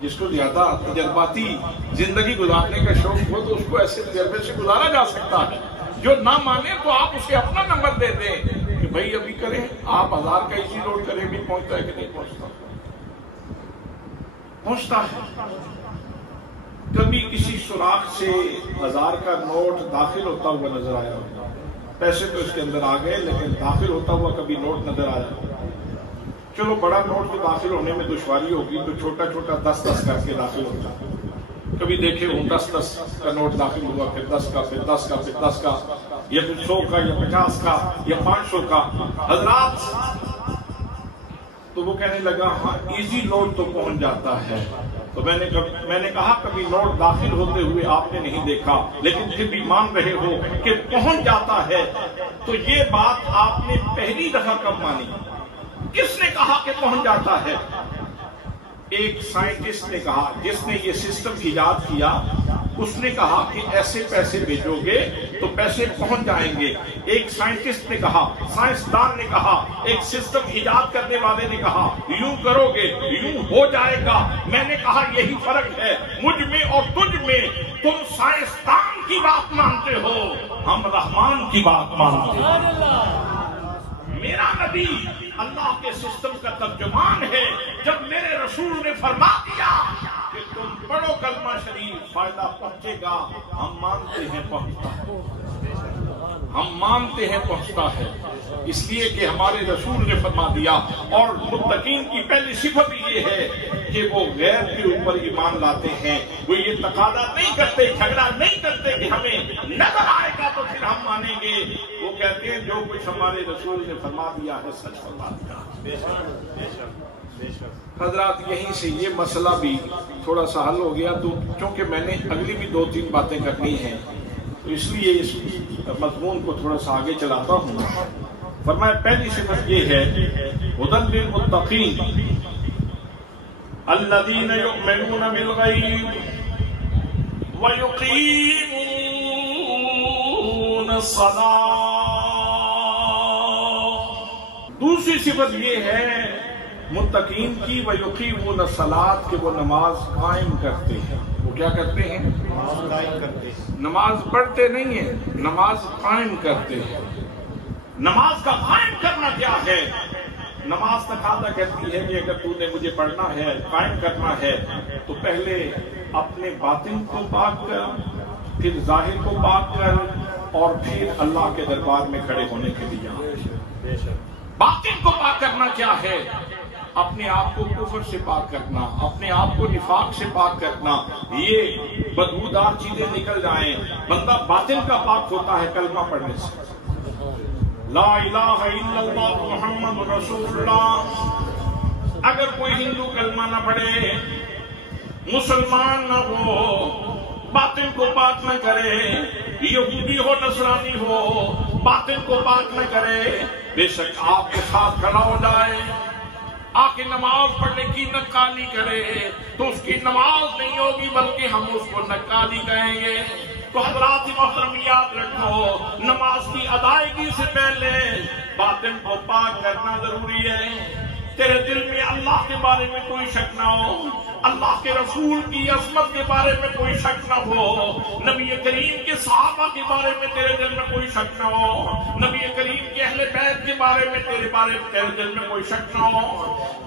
جس کو زیادہ تجرباتی زندگی گزارنے کا شوق ہو تو اس کو ایسے تجربے سے گزارا جا سکتا ہے۔ جو نہ مانے تو آپ اسے اپنا نمبر دے دیں کہ بھائی ابھی کریں، آپ 1000 کا ایزی لوڈ کریں بھی پہنچتا ہے کہ نہیں پہنچتا؟ پہنچتا ہے۔ کبھی کسی سوراخ سے 1000 کا نوٹ داخل ہوتا ہوا نظر آیا، پیسے تو اس کے اندر آ گئے لیکن داخل ہوتا ہوا کبھی نوٹ نظر آیا؟ چلو بڑا نوٹ تو داخل ہونے میں دشواری ہوگی تو چھوٹا چھوٹا 10-10 کر کے داخل ہوتا، کبھی دیکھے وہ 10-10 کا نوٹ داخل ہوا، پھر 10 کا، پھر 10 کا، پھر 10 کا، یا پھر 100 کا، یا 50 کا، یا 500 کا۔ حضرات تو وہ کہنے لگا ہاں ایزی لوڈ تو پہنچ جاتا ہے۔ تو میں نے کہا کبھی نوٹ داخل ہوتے ہوئے آپ نے نہیں دیکھا لیکن پھر بھی مان رہے ہو کہ پہنچ جاتا ہے، تو یہ بات آپ نے پہلی دفعہ کب مانی؟ کس نے کہا کہ پہنچ جاتا ہے؟ ایک سائنٹسٹ نے کہا، جس نے یہ سسٹم ایجاد کیا، اس نے کہا کہ ایسے پیسے بھیجو گے تو پیسے پہنچ جائیں گے۔ ایک سائنٹسٹ نے کہا، سائنسدان نے کہا، ایک سسٹم ایجاد کرنے والے نے کہا یوں کرو گے یوں ہو جائے گا۔ میں نے کہا یہی فرق ہے مجھ میں اور تجھ میں، تم سائنسدان کی بات مانتے ہو، ہم رحمان کی بات مانتے ہیں۔ میرا نبی اللہ کے سسٹم کا ترجمان ہے۔ جب میرے رسول نے فرما دیا کہ تم پڑھو کلمہ شریف فائدہ پہنچے گا، ہم مانتے ہیں پہنچتا ہے، ہم مانتے ہیں پہنچتا ہے، اس لیے کہ ہمارے رسول نے فرما دیا۔ اور متقین کی پہلی صفت یہ ہے کہ وہ غیر کے اوپر ایمان لاتے ہیں، وہ یہ تقاضا نہیں کرتے، جھگڑا نہیں کرتے کہ ہمیں نظر آئے گا تو پھر ہم مانیں گے۔ وہ کہتے ہیں جو کچھ ہمارے رسول نے فرما دیا ہے سچ فرما دیا۔ حضرات یہیں سے یہ مسئلہ بھی تھوڑا سا حل ہو گیا، تو چونکہ میں نے اگلی بھی 2-3 باتیں کرنی ہیں تو اس لیے اس مضمون کو تھوڑا سا آگے چلاتا ہوں۔ فرمایا پہلی صفت یہ ہے ہدی للمتقین الذین یؤمنون بالغیب ویقیمون الصلاۃ۔ دوسری صفت یہ ہے متقین کی ویقیمون الصلاۃ، کہ وہ نماز قائم کرتے ہیں۔ وہ کیا کرتے ہیں؟ نماز قائم کرتے ہیں۔ نماز پڑھتے نہیں ہیں، نماز قائم کرتے ہیں۔ نماز کا قائم کرنا کیا ہے؟ نماز تقاضا کرتی ہے کہ اگر تو نے مجھے پڑھنا ہے، قائم کرنا ہے، تو پہلے اپنے باطن کو پاک کر، پھر ظاہر کو پاک کر، اور پھر اللہ کے دربار میں کھڑے ہونے کے لیے باطن کو پاک کرنا کیا ہے؟ اپنے آپ کو کفر سے پاک کرنا، اپنے آپ کو نفاق سے پاک کرنا، یہ بدبودار چیزیں نکل جائیں۔ بندہ باطن کا پاک ہوتا ہے کلمہ پڑھنے سے، لا الہ الا اللہ محمد رسول اللہ۔ اگر کوئی ہندو کلمہ نہ پڑھے، مسلمان نہ ہو، باطن کو پاک نہ کرے، یہودی ہو نصرانی ہو، باطن کو پاک نہ کرے، بے شک آپ کے ساتھ کھڑا ہو جائے، آ کے نماز پڑھنے کی نقالی کرے تو اس کی نماز نہیں ہوگی بلکہ ہم اس کو نقالی کہیں گے۔ تو حضرات محترم یاد رکھو، نماز کی ادائیگی سے پہلے باطن کو پاک کرنا ضروری ہے۔ تیرے دل میں اللہ کے بارے میں کوئی شک نہ ہو، اللہ کے رسول کی عظمت کے بارے میں کوئی شک نہ ہو، نبی کریم کے صحابہ کے بارے میں تیرے دل میں کوئی شک نہ ہو، نبی کریم کے اہل بیت کے بارے میں تیرے دل میں کوئی شک نہ ہو۔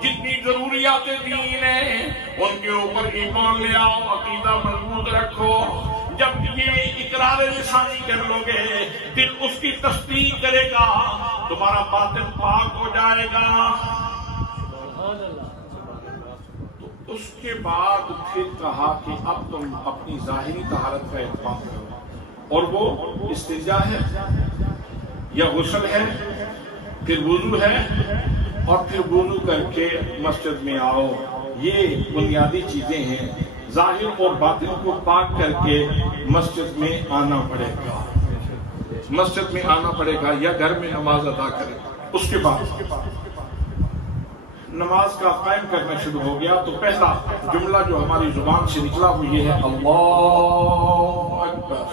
جتنی ضروریات دین ہیں ان کے اوپر ایمان لے آؤ، عقیدہ مضبوط رکھو۔ جب یہ اقرار لسانی کر لو گے، دل اس کی تصدیق کرے گا، تمہارا باطن پاک ہو جائے گا۔ تو اس کے بعد پھر کہا کہ اب تم اپنی ظاہری طہارت کا اہتمام کرو، اور وہ استنجا ہے یا غسل ہے، پھر وضو ہے، اور پھر وضو کر کے مسجد میں آؤ۔ یہ بنیادی چیزیں ہیں۔ ظاہر اور باطن کو پاک کر کے مسجد میں آنا پڑے گا، مسجد میں آنا پڑے گا یا گھر میں نماز ادا کرے۔ اس کے بعد نماز کا قائم کرنا شروع ہو گیا تو پہلا جملہ جو ہماری زبان سے نکلا وہ یہ ہے اللہ اکبر۔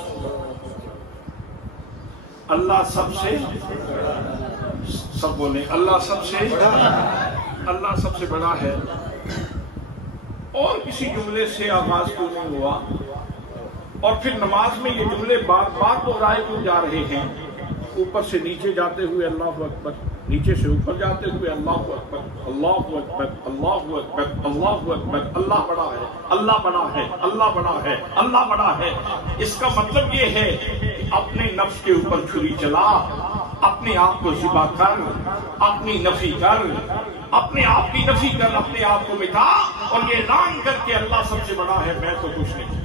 اللہ سب سے، سب بولیں اللہ سب سے، اللہ سب سے بڑا ہے۔ اور کسی جملے سے آغاز کیوں نہیں ہوا؟ اور پھر نماز میں یہ جملے بار بار دہرائے کیوں جا رہے ہیں؟ اوپر سے نیچے جاتے ہوئے اللہ اکبر، نیچے سے اوپر جاتے ہوئے اللہ اکبر، اللہ اکبر، اللہ اکبر، اللہ اکبر، اللہ بڑا ہے، اللہ بڑا ہے، اللہ بڑا ہے، اللہ بڑا ہے۔ اس کا مطلب یہ ہے کہ اپنے نفس کے اوپر چھری چلا، اپنے آپ کو ذبح کر، اپنی نفی کر، اپنے آپ کی نفی کر، اپنے آپ کو مٹا اور یہ اعلان کر کے اللہ سب سے بڑا ہے، میں تو کچھ نہیں،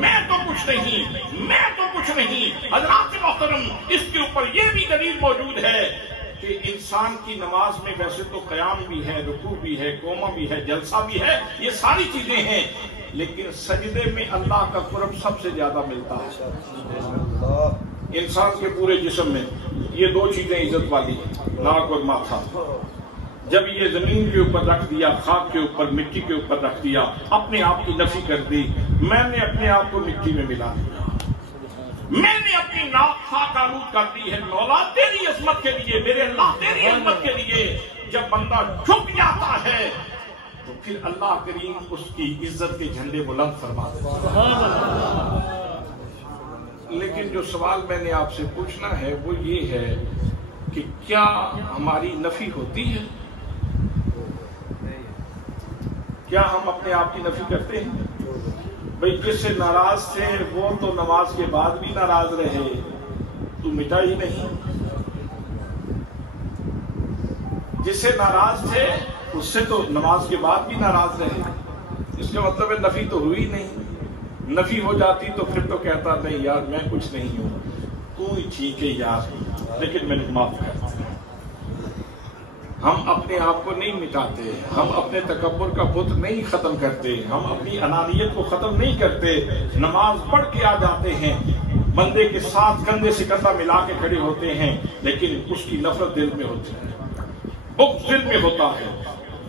میں تو کچھ نہیں، میں تو کچھ نہیں۔ حضرات محترم، اس کے اوپر یہ بھی دلیل موجود ہے کہ انسان کی نماز میں ویسے تو قیام بھی ہے، رکوع بھی ہے، قوما بھی ہے، جلسہ بھی ہے، یہ ساری چیزیں ہیں، لیکن سجدے میں اللہ کا قرب سب سے زیادہ ملتا ہے۔ انسان کے پورے جسم میں یہ دو چیزیں عزت والی ہیں، ناک اور ماتھا۔ جب یہ زمین کے اوپر رکھ دیا، خاک کے اوپر، مٹی کے اوپر رکھ دیا، اپنے آپ کی نفی کر دی، میں نے اپنے آپ کو مٹی میں ملا دیا، میں نے اپنی ناک خاک آلود کر دی ہے، مولا تیری عظمت کے لیے، میرے اللہ تیری عظمت کے لیے۔ جب بندہ جھک جاتا ہے تو پھر اللہ کریم اس کی عزت کے جھنڈے بلند فرما دیتا ہے۔ لیکن جو سوال میں نے آپ سے پوچھنا ہے وہ یہ ہے کہ کیا ہماری نفی ہوتی ہے؟ کیا ہم اپنے آپ کی نفی کرتے ہیں؟ بھئی جس سے ناراض تھے وہ تو نماز کے بعد بھی ناراض رہے، تو مٹا ہی نہیں۔ جس سے ناراض تھے اس سے تو نماز کے بعد بھی ناراض رہے، اس کا مطلب ہے نفی تو ہوئی نہیں۔ نفی ہو جاتی تو پھر تو کہتا نہیں یار میں کچھ نہیں ہوں، تو ہی ٹھیک ہے یار، لیکن میں نے معاف کر دیا۔ ہم اپنے آپ کو نہیں مٹاتے، ہم اپنے تکبر کا بت نہیں ختم کرتے، ہم اپنی انانیت کو ختم نہیں کرتے۔ نماز پڑھ کے آ جاتے ہیں، بندے کے ساتھ کندھے سے کندھا ملا کے کھڑے ہوتے ہیں، لیکن اس کی نفرت دل میں ہوتی ہے، بغض دل میں ہوتا ہے،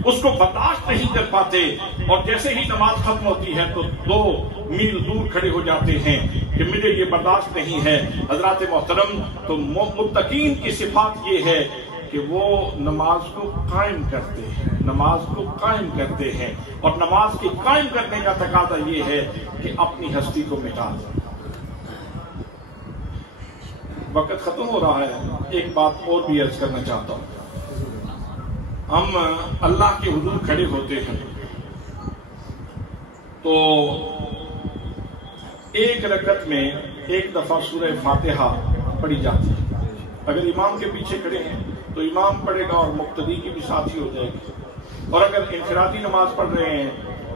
اس کو برداشت نہیں کر پاتے، اور جیسے ہی نماز ختم ہوتی ہے تو 2 میل دور کھڑے ہو جاتے ہیں کہ مجھے یہ برداشت نہیں ہے۔ حضرات محترم، تو متقین کی صفات یہ ہے کہ وہ نماز کو قائم کرتے ہیں، نماز کو قائم کرتے ہیں، اور نماز کے قائم کرنے کا تقاضا یہ ہے کہ اپنی ہستی کو مٹا دیں۔ وقت ختم ہو رہا ہے، ایک بات اور بھی عرض کرنا چاہتا ہوں۔ ہم اللہ کے حضور کھڑے ہوتے ہیں تو ایک رکعت میں ایک دفعہ سورہ فاتحہ پڑھی جاتی ہے۔ اگر امام کے پیچھے کھڑے ہیں تو امام پڑھے گا اور مقتدی کی بھی ساتھ ہی ہو جائے گی، اور اگر انفرادی نماز پڑھ رہے ہیں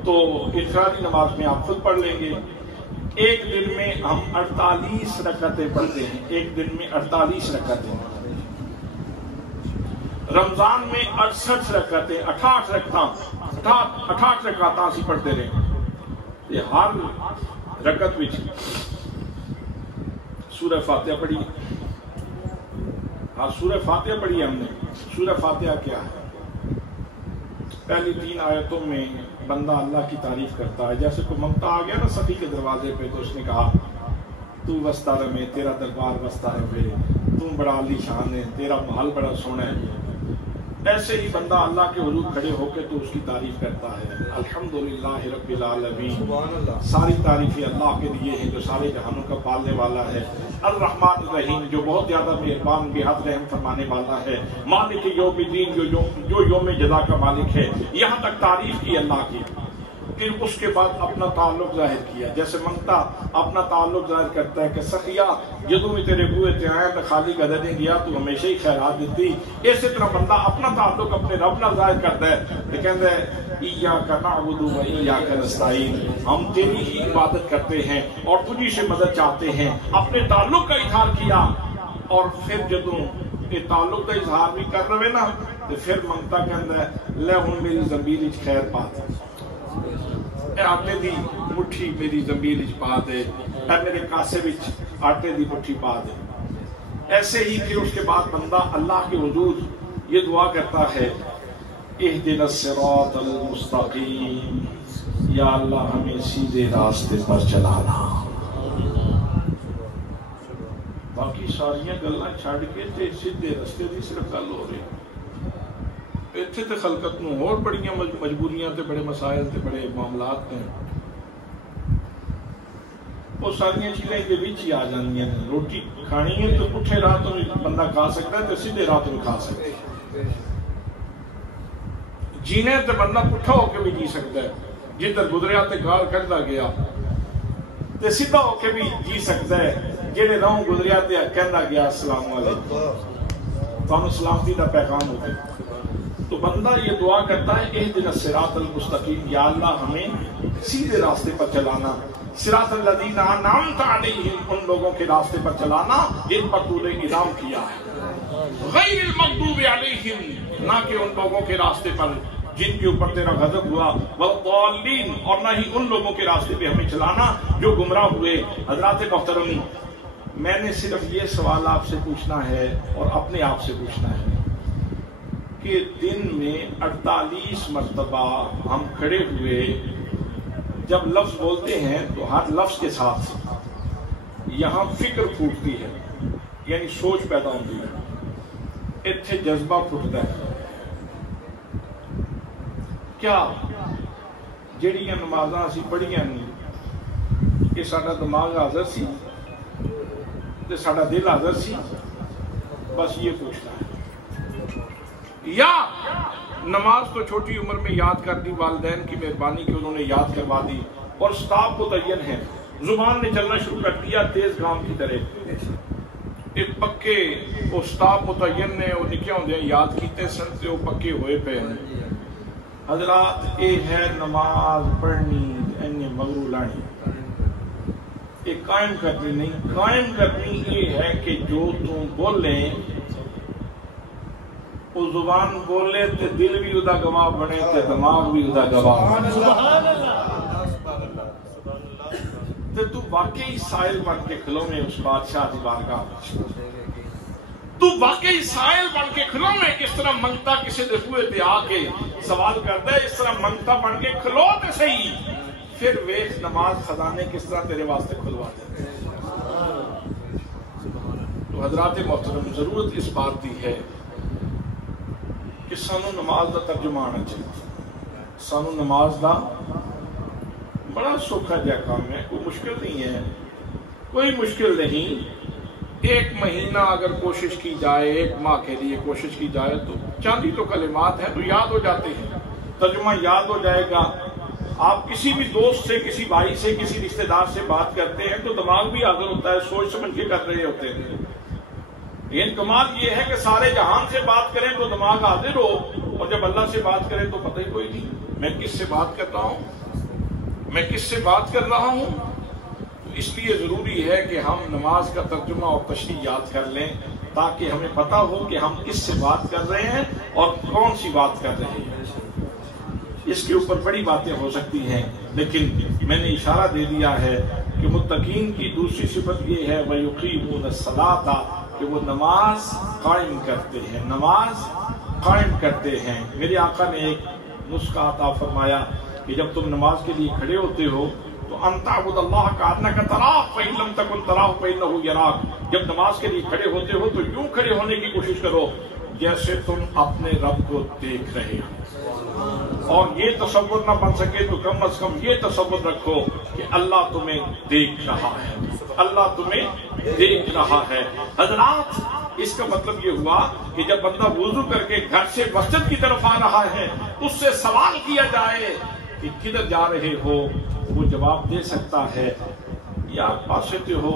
تو انفرادی نماز میں آپ خود پڑھ لیں گے۔ ایک دن میں ہم 48 رکعتیں پڑھتے ہیں، ایک دن میں 48 رکعتیں۔ رمضان میں 68 رکعتیں، 68 رکعتیں اسی پڑھتے رہے۔ یہ ہر رکعت وچ سورہ فاتحہ پڑھی، ہاں سورہ فاتحہ پڑھی ہم نے۔ سورہ فاتحہ کیا ہے؟ پہلی 3 آیتوں میں بندہ اللہ کی تعریف کرتا ہے، جیسے کوئی منگتا آ گیا نا سخی کے دروازے پہ تو اس نے کہا تو وسطہ رہے، تیرا دربار وسطہ رہے، تم بڑا عالی شان ہے، تیرا محل بڑا سونا ہے۔ ایسے ہی بندہ اللہ کے حضور کھڑے ہو کے تو اس کی تعریف کرتا ہے، الحمدللہ رب العالمین، ساری تعریفیں اللہ کے لیے ہیں جو سارے جہانوں کا پالنے والا ہے، الرحمن الرحیم جو بہت زیادہ مہربان بے حد رحم فرمانے والا ہے، مالک یوم الدین جو یوم جزا کا مالک ہے۔ یہاں تک تعریف کی اللہ کی، پھر اس کے بعد اپنا تعلق ظاہر کیا، جیسے منگتا اپنا تعلق ظاہر کرتا ہے کہ سخیا جدوں بھی تیرے بوئے تے آیا تو خالی گدے نہیں گیا، تو ہمیشہ ہی خیرات دیتی۔ اسی طرح بندہ اپنا تعلق اپنے رب نال ظاہر کرتا ہے کہ کہتا ہے ایاک نعبد و ایاک نستعین، ہم تیری ہی عبادت کرتے ہیں اور تجھی سے مدد چاہتے ہیں۔ اپنے تعلق کا اظہار کیا، اور پھر جدوں یہ تعلق کا اظہار بھی کر رہے نا تو پھر منگتا کہتا ہے لے ہن میری زمیر وچ خیر پا دے، اے آٹے دی مٹھی میری زمیر وچ پا دے، اے میرے کاسے وچ آٹے دی مٹھی پا دے۔ ایسے ہی پھر اس کے بعد بندہ اللہ کے حضور یہ دعا کرتا ہے اہدنا الصراط المستقیم، یا اللہ ہمیں سیدھے راستے پر چلانا۔ باقی ساریاں گلاں چھڑ کے تے سیدھے راستے دی صرف گل ہو رہی۔ اتنے تے خلقت نو اور بڑیاں مجبوریاں تے بڑے مسائل تے بڑے معاملات ہیں۔ وہ ساری چیزیں یہ بھی آ جاتی ہیں. روٹی کھانی ہے تو پٹھے راہ تو بندہ کھا سکتا ہے تو سیدھے راہ تو کھا سکتا ہے. جینے تو بندہ پٹھا ہو کے بھی جی سکتا ہے, جدھر گزریا تے گال کھڑتا گیا تے سیدھا ہو کے بھی جی سکتا ہے, جہے راہوں گزریا تے کہندا گیا السلام علیکم, تو سلامتی کا پیغام ہوتا ہے. تو بندہ یہ دعا کرتا ہے اہدنا الصراط المستقیم, یا اللہ ہمیں سیدھے راستے پر چلانا, صراط الذین انعمت علیہم, ان لوگوں کے راستے پر چلانا جن پر تو نے انعام کیا ہے, غیر المغضوب علیہم, نہ کہ ان لوگوں کے راستے پر جن کے اوپر تیرا غضب ہوا, والضالین, اور نہ ہی ان لوگوں کے راستے پہ ہمیں چلانا جو گمراہ ہوئے. حضرات محترم, میں نے صرف یہ سوال آپ سے پوچھنا ہے اور اپنے آپ سے پوچھنا ہے کہ دن میں 48 مرتبہ ہم کھڑے ہوئے جب لفظ بولتے ہیں تو ہر لفظ کے ساتھ یہاں فکر پھوٹتی ہے, یعنی سوچ پیدا ہوتی ہے, اتنے جذبہ پھوٹتا ہے. کیا جہڑیاں نمازاں اسی پڑھیاں نہیں کہ ساڈا دماغ حاضر سی تے ساڈا دل حاضر سی, بس یہ پوچھنا ہے. یا نماز تو چھوٹی عمر میں یاد کر دی, والدین کی مہربانی کہ انہوں نے یاد کروا دی, اور اسٹاف متعین ہے, زبان نے چلنا شروع کر دیا تیز گام کی طرح. ایک پکے وہ اسٹاف متعین نے وہ نکے ہوندے یاد کیتے سن تے وہ پکے ہوئے پے ہیں. حضرات اے ہے نماز پڑھنی اینے مغرو لانی, ایک قائم کرنی نہیں, قائم کرنی یہ ہے کہ جو تم بولیں وہ زبان بولے تے دل بھی ادا گواہ بنے تے دماغ بھی ادا گواہ بنے. تے تو واقعی سائل بن کے کھلو میں اس بادشاہ دی بارگاہ, تو واقعی سائل بن کے کھلو میں, کس طرح منگتا کسی دے ہوئے تے آ کے سوال کرتا ہے, اس طرح منگتا بن کے کھلو تے صحیح, پھر ویکھ نماز خزانے کس طرح تیرے واسطے کھلوا دے. تو حضرات محترم, ضرورت اس بات دی ہے کہ سانو نماز دا ترجمہ آنا چاہیے. سانو نماز دا بڑا سوکھا جا کام ہے, کوئی مشکل نہیں ہے, کوئی مشکل نہیں. ایک مہینہ اگر کوشش کی جائے, ایک ماہ کے لیے کوشش کی جائے تو چاندی تو کلمات ہیں تو یاد ہو جاتے ہیں, ترجمہ یاد ہو جائے گا. آپ کسی بھی دوست سے, کسی بھائی سے, کسی رشتہ دار سے بات کرتے ہیں تو دماغ بھی حاضر ہوتا ہے, سوچ سمجھ کے کر رہے ہوتے ہیں. لیکن کمال یہ ہے کہ سارے جہان سے بات کریں تو دماغ حاضر ہو, اور جب اللہ سے بات کریں تو پتہ ہی کوئی نہیں میں کس سے بات کر رہا ہوں, میں کس سے بات کر رہا ہوں. اس لیے ضروری ہے کہ ہم نماز کا ترجمہ اور تشریح یاد کر لیں تاکہ ہمیں پتہ ہو کہ ہم کس سے بات کر رہے ہیں اور کون سی بات کر رہے ہیں. اس کے اوپر بڑی باتیں ہو سکتی ہیں, لیکن میں نے اشارہ دے دیا ہے کہ متقین کی دوسری صفت یہ ہے وَيُقِيمُونَ الصَّلَاةَ, کہ وہ نماز قائم کرتے ہیں, نماز قائم کرتے ہیں. میرے آقا نے ایک نسخہ عطا فرمایا کہ جب تم نماز کے لیے کھڑے ہوتے ہو تو ان تعبد اللہ کأنک تراہ فإن لم تکن تراہ فإنہ یراک. جب نماز کے لیے کھڑے ہوتے ہو تو یوں کھڑے ہونے کی کوشش کرو جیسے تم اپنے رب کو دیکھ رہے ہو, اور یہ تصور نہ بن سکے تو کم از کم یہ تصور رکھو کہ اللہ تمہیں دیکھ رہا ہے, اللہ تمہیں دیکھ رہا ہے. حضرات, اس کا مطلب یہ ہوا کہ جب بندہ وضو کر کے گھر سے مسجد کی طرف آ رہا ہے, اس سے سوال کیا جائے کہ کدھر جا رہے ہو, وہ جواب دے سکتا ہے یار پاستے ہو,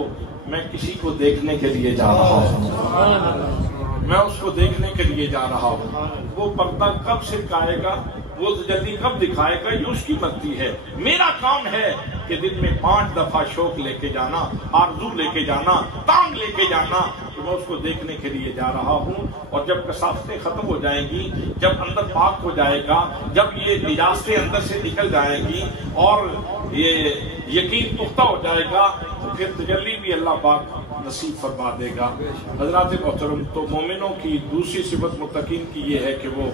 میں کسی کو دیکھنے کے لیے جا رہا ہوں, میں اس کو دیکھنے کے لیے جا رہا ہوں. وہ پردہ کب سرکائے گا, وہ جلدی کب دکھائے گا, یہ اس کی مرضی ہے. میرا کام ہے کہ دن میں 5 دفعہ شوق لے کے جانا, آرزو لے کے جانا, تانگ لے کے جانا کہ میں اس کو دیکھنے کے لیے جا رہا ہوں. اور جب کثافتیں ختم ہو جائیں گی, جب اندر پاک ہو جائے گا, جب یہ نجاستیں اندر سے نکل جائیں گی اور یہ یقین پختہ ہو جائے گا, تو پھر تجلی بھی اللہ پاک نصیب فرما دے گا. حضرات محترم, تو مومنوں کی دوسری صفت متقین کی یہ ہے کہ وہ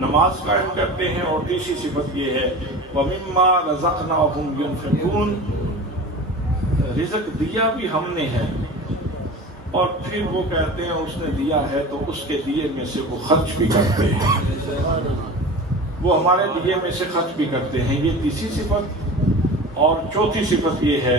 نماز قائم کرتے ہیں, اور تیسری صفت یہ ہے وَمِمَّا رَزَقْنَاهُمْ يُنْفِقُونَ, رزق دیا بھی ہم نے ہے, اور پھر وہ کہتے ہیں اس نے دیا ہے تو اس کے دیے میں سے وہ خرچ بھی کرتے ہیں, وہ ہمارے دیے میں سے خرچ بھی کرتے ہیں. یہ تیسری صفت. اور چوتھی صفت یہ ہے